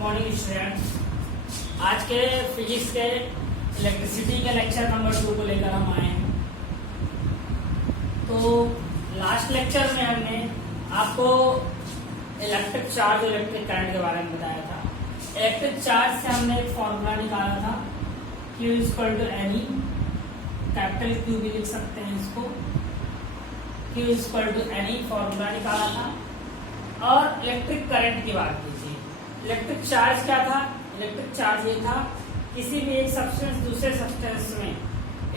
Morning students. आज के physics के इलेक्ट्रिसिटी के लेक्चर नंबर 2 को लेकर हम आए हैं। तो लास्ट लेक्चर में हमने आपको इलेक्ट्रिक चार्ज और इलेक्ट्रिक करंट के बारे में बताया था। इलेक्ट्रिक चार्ज से हमने एक फॉर्मूला निकाला था, Q equal to N E, capital Q भी लिख सकते हैं इसको, Q equal to N E formula निकाला था। और इलेक्ट्रिक करंट की बात की थी। इलेक्ट्रिक चार्ज क्या था? इलेक्ट्रिक चार्ज ये था, किसी भी एक सब्सटेंस दूसरे सब्सटेंस में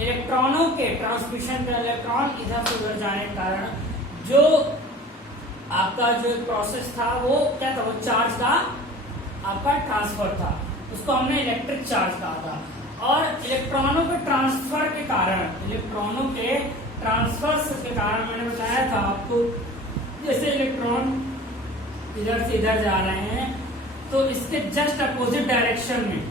इलेक्ट्रॉनों के ट्रांसमिशन का, इलेक्ट्रॉन इधर से उधर जाने के कारण जो आपका जो प्रोसेस था वो क्या था, वो चार्ज का आपका ट्रांसफर था, उसको हमने इलेक्ट्रिक चार्ज कहा था। और इलेक्ट्रॉनों के ट्रांसफर के कारण, इलेक्ट्रॉनों के ट्रांसफर के कारण मैंने बताया था आपको, जैसे इलेक्ट्रॉन इधर से इधर जा रहे हैं तो इसके जस्ट अपोजिट डायरेक्शन में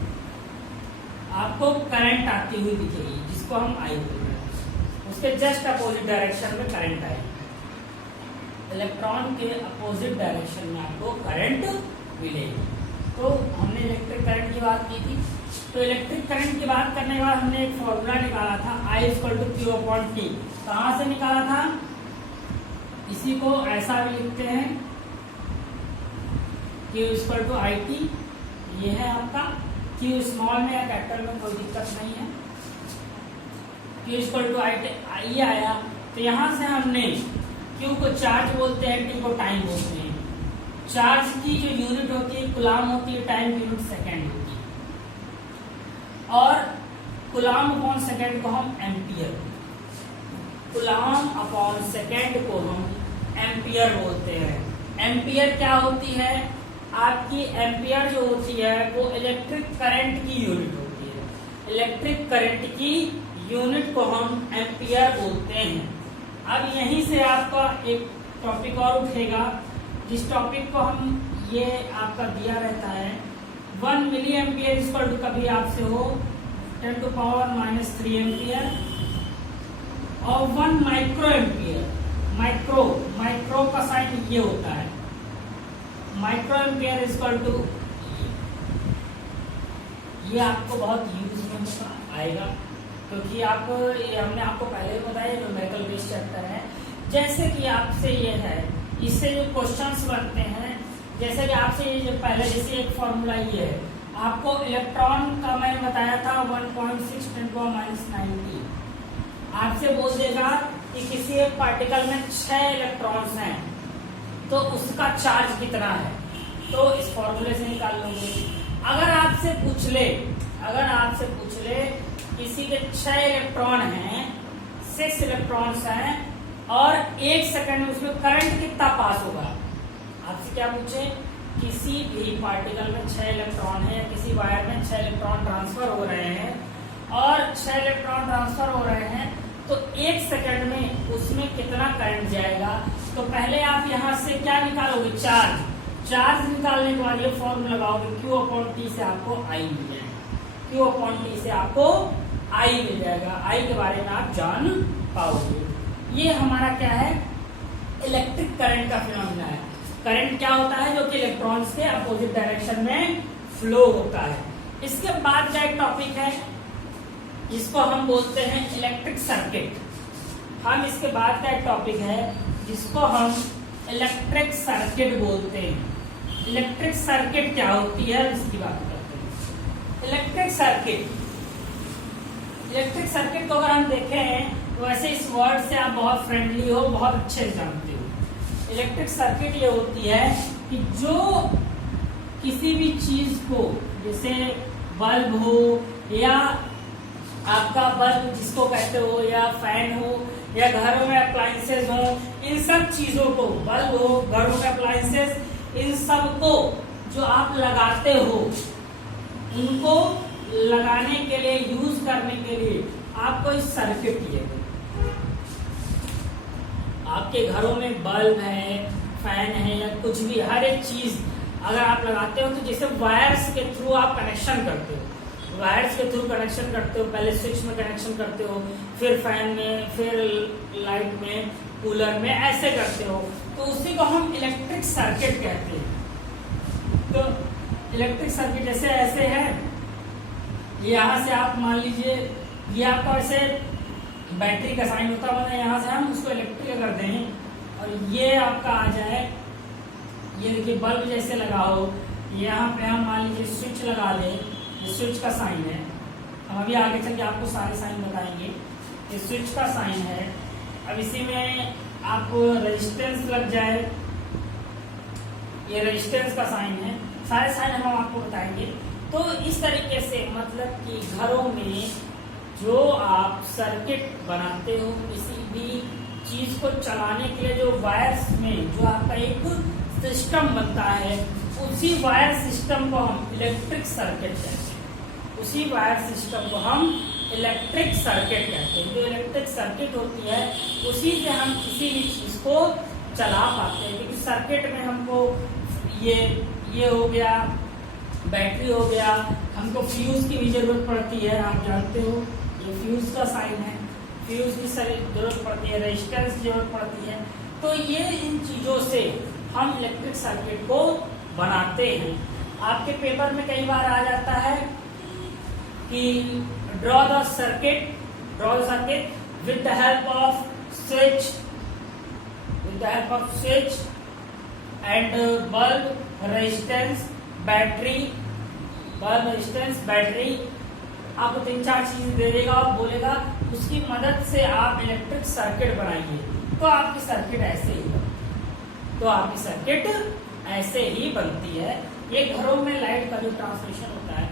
आपको करंट आती हुई दिखेगी, जिसको हम आई बोल रहे हैं। उसके जस्ट अपोजिट डायरेक्शन में करंट आएगी, इलेक्ट्रॉन के अपोजिट डायरेक्शन में आपको करंट मिलेगी। तो हमने इलेक्ट्रिक करंट की बात की थी। तो इलेक्ट्रिक करंट की बात करने के बाद हमने एक फॉर्मूला निकाला था, I equal to Q upon T। कहां से निकाला था? इसी को ऐसा भी लिखते हैं, Q equal to I T. ये है आपका Q स्मॉल में या कैपिटल में कोई दिक्कत नहीं है। Q equal to I T ये आया। तो यहां से हमने Q को चार्ज बोलते हैं, T को टाइम बोलते हैं। चार्ज की जो यूनिट होती है कूलाम होती है, टाइम यूनिट सेकेंड होती है। और कूलाम अपॉन सेकेंड को हम एम्पियर, कूलाम अपॉन सेकेंड को हम एम्पियर बोलते हैं। एम्पियर क्या होती है? आपकी एम्पियर जो होती है वो इलेक्ट्रिक करंट की यूनिट होती है। इलेक्ट्रिक करंट की यूनिट को हम एम्पियर बोलते हैं। अब यहीं से आपका एक टॉपिक और उठेगा, जिस टॉपिक को हम ये आपका दिया रहता है 1 मिली एम्पियर इक्वल टू, कभी आपसे हो 10 टू पावर माइनस 3 एम्पियर, और 1 माइक्रो एम्पियर। माइक्रो का साइन ये होता है, माइक्रो एम्पियर इक्वल टू, ये आपको बहुत यूज में आएगा क्योंकि हमने आपको पहले ही बताया न्यूमेरिकल बेस्ड चैप्टर है। जैसे कि आपसे ये है, इससे जो क्वेश्चंस बनते हैं, जैसे कि आपसे ये जो पहले जैसे एक फॉर्मूला ये है, आपको इलेक्ट्रॉन का मैंने बताया था 1.6 × 10⁻90। आपसे बोल देगा कि किसी एक पार्टिकल में 6 इलेक्ट्रॉन्स हैं तो उसका चार्ज कितना है, तो इस फॉर्मूले से निकाल लोगे। अगर आपसे पूछ ले किसी के 6 इलेक्ट्रॉन हैं, 6 इलेक्ट्रॉन्स हैं और 1 सेकंड में उसमें करंट कितना पास होगा, आपसे क्या पूछे, किसी भी पार्टिकल में 6 इलेक्ट्रॉन है, किसी वायर में 6 इलेक्ट्रॉन ट्रांसफर हो रहे हैं और 6 इलेक्ट्रॉन ट्रांसफर हो रहे हैं तो 1 सेकंड में उसमें कितना करंट जाएगा। तो पहले आप यहां से क्या निकालोगे, चार्ज निकालने के बाद ये फॉर्मूला लगाओगे, Q अपॉन T से आपको I मिल जाएगा, Q अपॉन T से आपको I मिल जाएगा। I के बारे में आप जान पाओगे। ये हमारा क्या है, इलेक्ट्रिक करंट का फिनोमेना है। करंट क्या होता है, जो कि इलेक्ट्रॉन्स के अपोजिट डायरेक्शन में फ्लो होता है। इसके बाद का एक टॉपिक है जिसको हम बोलते हैं इलेक्ट्रिक सर्किट। हम इसके बाद का एक टॉपिक है जिसको हम इलेक्ट्रिक सर्किट बोलते हैं। इलेक्ट्रिक सर्किट क्या होती है इसकी बात करते हैं। इलेक्ट्रिक सर्किट को अगर हम देखें तो वैसे इस वर्ड से आप बहुत फ्रेंडली हो, बहुत अच्छे से जानते हो। इलेक्ट्रिक सर्किट ये होती है कि जो किसी भी चीज को, जैसे बल्ब हो या आपका बल्ब जिसको कहते हो, या फैन हो, या घरों में अप्लायंसेस हो, इन सब चीजों को, बल्ब हो, घरों में अप्लायंसेस, इन सब को जो आप लगाते हो, उनको लगाने के लिए, यूज करने के लिए आपको इस सर्किट चाहिए। आपके घरों में बल्ब है, फैन है, या कुछ भी, हर एक चीज अगर आप लगाते हो तो जैसे वायर्स के थ्रू आप कनेक्शन करते हो, वायर्स के थ्रू कनेक्शन करते हो, पहले स्विच में कनेक्शन करते हो, फिर फैन में, फिर लाइट में, कूलर में, ऐसे करते हो, तो उसी को हम इलेक्ट्रिक सर्किट कहते हैं। तो इलेक्ट्रिक सर्किट जैसे ऐसे है, यहाँ से आप मान लीजिए ये आपका वैसे बैटरी का साइन होता है, यहाँ से हम उसको इलेक्ट्रिक कर दें और ये आपका आ जाए, ये देखिए बल्ब जैसे लगा हो, यहाँ पे हम मान लीजिए स्विच लगा दें, ये स्विच का साइन है। हम अभी आगे चल के आपको सारे साइन बताएंगे। ये स्विच का साइन है। अब इसी में आपको रेजिस्टेंस लग जाए, ये रेजिस्टेंस का साइन है। सारे साइन हम आपको बताएंगे। तो इस तरीके से मतलब कि घरों में जो आप सर्किट बनाते हो, किसी भी चीज को चलाने के लिए जो वायर्स में जो आपका एक सिस्टम बनता है, उसी वायर सिस्टम को हम इलेक्ट्रिक सर्किट कहते हैं। उसी वायर सिस्टम को हम इलेक्ट्रिक सर्किट कहते हैं। जो इलेक्ट्रिक सर्किट होती है उसी से हम किसी भी चीज को चला पाते हैं, क्योंकि सर्किट में हमको ये हो गया, बैटरी हो गया, हमको फ्यूज की भी जरूरत पड़ती है। आप जानते हो ये फ्यूज का साइन है, फ्यूज की जरूरत पड़ती है, रेजिस्टेंस की जरूरत पड़ती है। तो ये इन चीजों से हम इलेक्ट्रिक सर्किट को बनाते हैं। आपके पेपर में कई बार आ जाता है कि draw the circuit with the help off switch, and bulb, resistance, battery, आपको 3-4 चीज दे देगा और बोलेगा उसकी मदद से आप इलेक्ट्रिक सर्किट बनाइए। तो आपकी सर्किट ऐसे ही बनती है। ये घरों में लाइट का जो ट्रांसमिशन होता है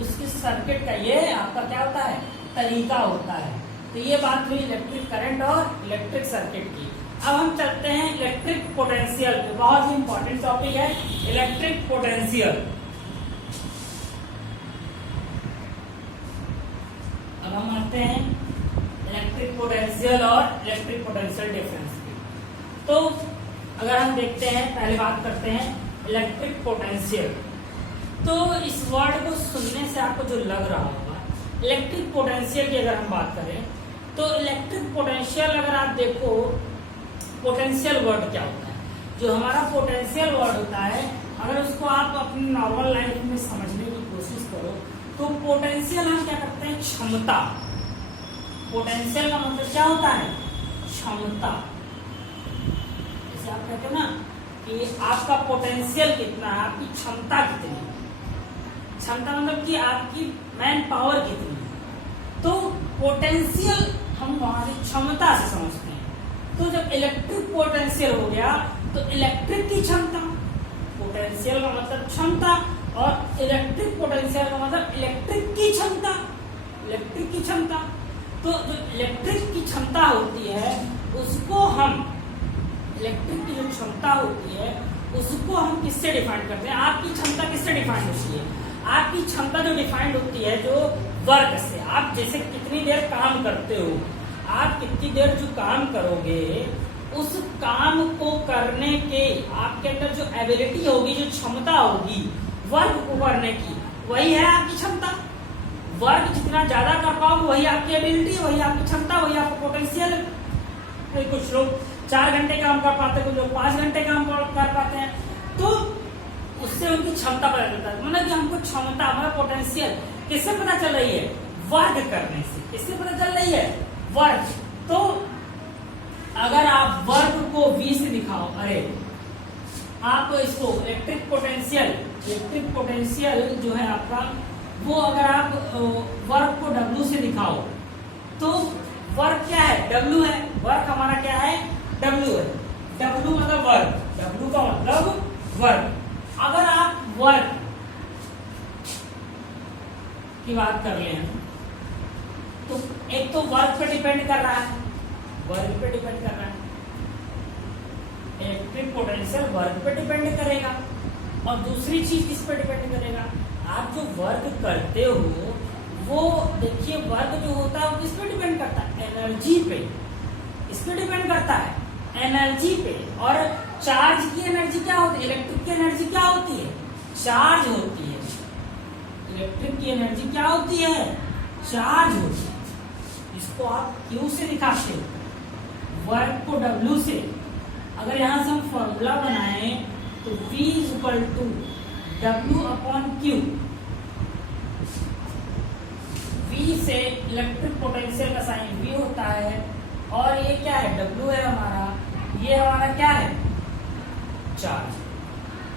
उसकी सर्किट का ये आपका क्या होता है, तरीका होता है। तो ये बात हुई इलेक्ट्रिक करंट और इलेक्ट्रिक सर्किट की। अब हम चलते हैं इलेक्ट्रिक पोटेंशियल पे। बहुत ही इंपॉर्टेंट टॉपिक है इलेक्ट्रिक पोटेंशियल। अब हम आते हैं इलेक्ट्रिक पोटेंशियल और इलेक्ट्रिक पोटेंशियल डिफरेंस पे। तो अगर हम देखते हैं, पहले बात करते हैं इलेक्ट्रिक पोटेंशियल। तो इस वर्ड को सुनने से आपको जो लग रहा होगा, इलेक्ट्रिक पोटेंशियल की अगर हम बात करें तो इलेक्ट्रिक पोटेंशियल अगर आप देखो, पोटेंशियल वर्ड क्या होता है, जो हमारा पोटेंशियल वर्ड होता है, अगर उसको आप अपनी नॉर्मल लाइफ में समझने की कोशिश करो तो पोटेंशियल हम क्या करते हैं, क्षमता। पोटेंशियल का मतलब क्या होता है, क्षमता। जैसे आप कहते हो ना कि आपका पोटेंशियल कितना है, आपकी क्षमता कितनी है। क्षमता मतलब कि आपकी मैन पावर कितनी है। तो पोटेंशियल हम हमारी क्षमता से समझते हैं। तो जब इलेक्ट्रिक पोटेंशियल हो गया तो इलेक्ट्रिक की क्षमता, पोटेंशियल का मतलब क्षमता, और इलेक्ट्रिक पोटेंशियल का मतलब इलेक्ट्रिक की क्षमता। तो जो इलेक्ट्रिक की क्षमता होती है उसको हम, इलेक्ट्रिक की जो क्षमता होती है उसको हम किससे डिफाइन करते हैं, आपकी क्षमता किससे डिफाइन होती है। आपकी क्षमता जो डिफाइंड होती है जो वर्क से, आप जैसे कितनी देर काम करते हो, आप कितनी देर जो काम करोगे उस काम को करने के आपके अंदर जो एबिलिटी होगी, जो क्षमता होगी वर्क को करने की, वही है आपकी क्षमता। वर्क जितना ज्यादा कर पाओगे वही आपकी एबिलिटी, वही आपकी क्षमता, वही आपका पोटेंशियल। कुछ लोग 4 घंटे काम कर पाते हैं, कुछ लोग 5 घंटे काम कर पाते हैं। तो उससे उनकी क्षमता पता चलता है। मतलब कि हमको क्षमता, हमारा पोटेंशियल किससे पता चल रही है, वर्क करने से। किससे पता चल रही है, वर्क। तो अगर आप वर्क को V से दिखाओ, अरे आप इसको इलेक्ट्रिक पोटेंशियल जो है आपका, वो अगर आप वर्क को W से दिखाओ तो वर्क क्या है, W है। वर्क हमारा क्या है, W है। W मतलब वर्क, W का मतलब वर्क। अगर आप वर्क की बात कर लें तो एक तो वर्क पे डिपेंड कर रहा है, इलेक्ट्रिक पोटेंशियल वर्क पे डिपेंड करेगा। और दूसरी चीज किस पे डिपेंड करेगा, आप जो वर्क करते हो वो देखिए, वर्क जो होता है वो किस पे डिपेंड करता है, एनर्जी पे। इस पे डिपेंड करता है, एनर्जी पे। और चार्ज की एनर्जी क्या होती है, इलेक्ट्रिक की एनर्जी क्या होती है, चार्ज होती है। इलेक्ट्रिक की एनर्जी क्या होती है, चार्ज होती है। इसको आप Q से दिखाते हो, वर्क को W से। अगर यहां से हम फॉर्मूला बनाएं तो V = W/Q। V से इलेक्ट्रिक पोटेंशियल का साइन V होता है, और ये क्या है, W है हमारा, ये हमारा क्या है, चार्ज।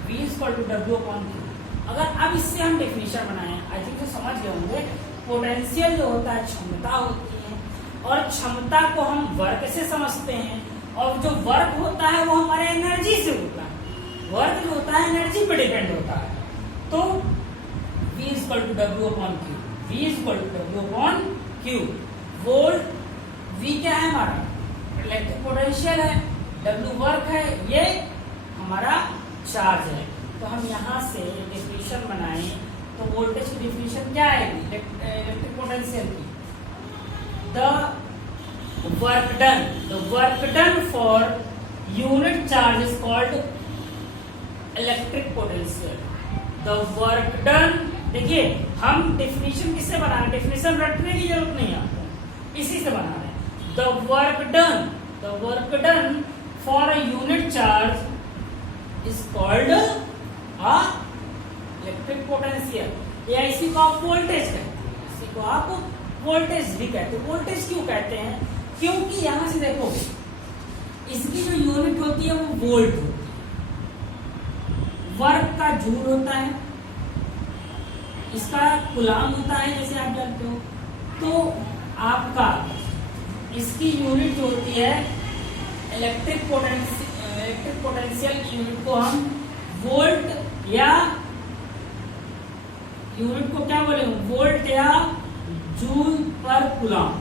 V = W/Q। अगर अब इससे हम डेफिनेशन बनाएं, आई थिंक तो समझ गए होंगे, पोटेंशियल जो होता है क्षमता होती है, और क्षमता को हम वर्क से समझते हैं, और जो वर्क होता है वो हमारे एनर्जी से होता है। वर्क जो होता है एनर्जी पे डिपेंड होता है। तो V = W/Q। V = W/Q। Volt, V क्या है हमारा, इलेक्ट्रिक पोटेंशियल है, W वर्क है, ये हमारा चार्ज है। तो हम यहाँ से डेफिनेशन बनाएं तो वोल्टेज की डेफिनेशन क्या आएगी, इलेक्ट्रिक पोटेंशियल की, the work done for unit charge is called electric potential. The work done, देखिए हम डेफिनेशन किससे बना रहे हैं, डेफिनेशन रटने की जरूरत नहीं है आपको, इसी से बना रहे हैं। The work done for a unit charge is called electric potential, या इसी को आप वोल्टेज कहते हैं, इसी को आप वोल्टेज भी कहते हैं। वोल्टेज क्यों कहते हैं, क्योंकि यहां से देखो इसकी जो यूनिट होती है वो वोल्ट होती है, वर्क का जूल होता है, इसका कूलाम होता है, जैसे आप जानते हो। तो आपका इसकी यूनिट जो होती है इलेक्ट्रिक पोटेंशियल की यूनिट को हम वोल्ट, या यूनिट को क्या बोलेंगे, वोल्ट या जूल पर कूलाम,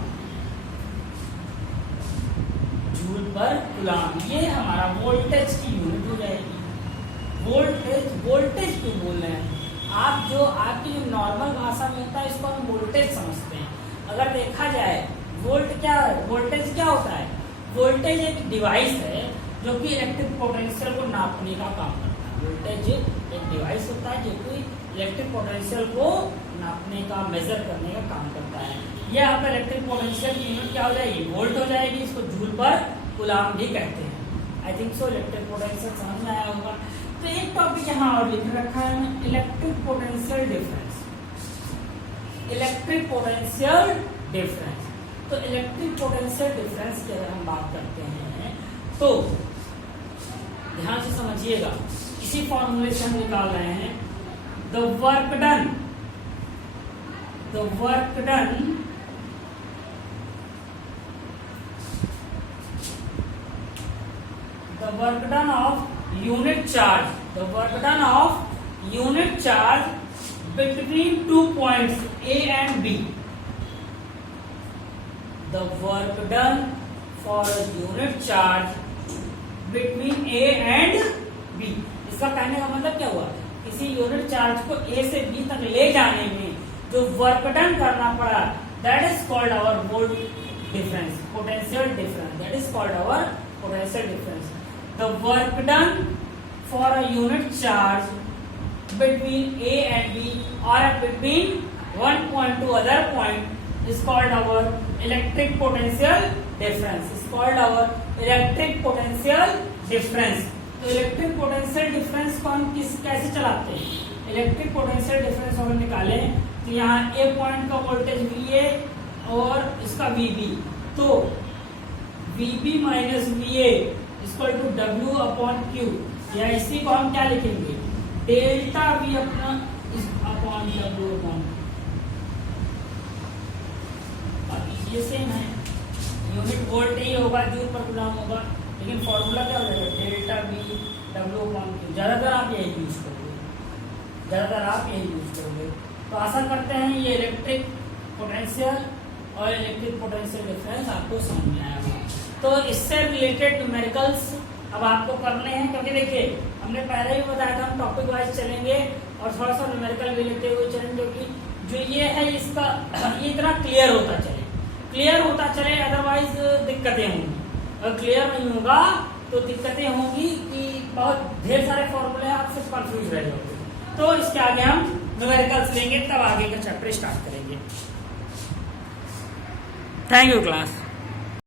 जूल पर कूलाम, ये हमारा वोल्टेज की यूनिट हो जाएगी। वोल्टेज क्यों बोल रहे हैं आप, जो आपकी जो नॉर्मल भाषा में होता है इसको हम वोल्टेज समझते हैं। अगर देखा जाए वोल्ट क्या है, वोल्टेज क्या होता है, वोल्टेज एक डिवाइस है जो कि इलेक्ट्रिक पोटेंशियल को नापने का काम करता है। वोल्टेज एक डिवाइस होता है जो कि इलेक्ट्रिक पोटेंशियल को नापने का, मेजर करने का काम करता है। यह यहाँ पर इलेक्ट्रिक पोटेंशियल की यूनिट क्या हो जाएगी, वोल्ट हो जाएगी, इसको जूल पर कूलाम भी कहते हैं। I think so electric potential समझ में आया होगा। तो एक टॉपिक यहाँ और लिख रखा है electric potential difference. Electric potential difference, तो इलेक्ट्रिक पोटेंशियल डिफरेंस की अगर हम बात करते हैं तो ध्यान से समझिएगा, इसी फॉर्मूले से हम निकाल रहे हैं the work done of unit charge between 2 points A and B. The work done for a unit charge between A and B. इसका कहने का मतलब क्या हुआ, किसी यूनिट चार्ज को A से B तक ले जाने में जो वर्क डन करना पड़ा, that is called our volt difference, potential difference. That is called our potential difference. The work done for a unit charge between A and B or between one point to other point is called our electric potential difference. Is called our electric potential difference. तो electric potential difference को हम कैसे चलाते हैं, electric potential difference अगर निकालें तो यहाँ A पॉइंट का वोल्टेज VA और इसका VB, तो VB minus VA equal to W/Q, या इसी को हम क्या लिखेंगे, डेल्टा V अपॉन W/Q। ये सेम है, यूनिट वोल्ट ही होगा, जूल पर कूलाम होगा, लेकिन फॉर्मूला क्या हो जाएगा, डेल्टा V W/Q। ज्यादातर आप यही यूज करोगे। तो आशा करते हैं ये इलेक्ट्रिक पोटेंशियल और इलेक्ट्रिक पोटेंशियल डिफरेंस आपको समझ में आया होगा। तो इससे रिलेटेड न्यूमेरिकल्स अब आपको करने हैं, क्योंकि देखिए हमने पहले ही बताया था हम टॉपिक वाइज चलेंगे और थोड़ा सा न्यूमेरिकल भी लेते हुए चलेंगे, जो ये है इसका ये इतना क्लियर होता चले, अदरवाइज दिक्कतें होंगी। अगर क्लियर नहीं होगा तो दिक्कतें होंगी कि बहुत ढेर सारे फॉर्मूले आप सिर्फ कंफ्यूज रह जाओगे। तो इसके आगे हम न्यूमेरिकल्स लेंगे, तब आगे का चैप्टर स्टार्ट करेंगे। Thank you class.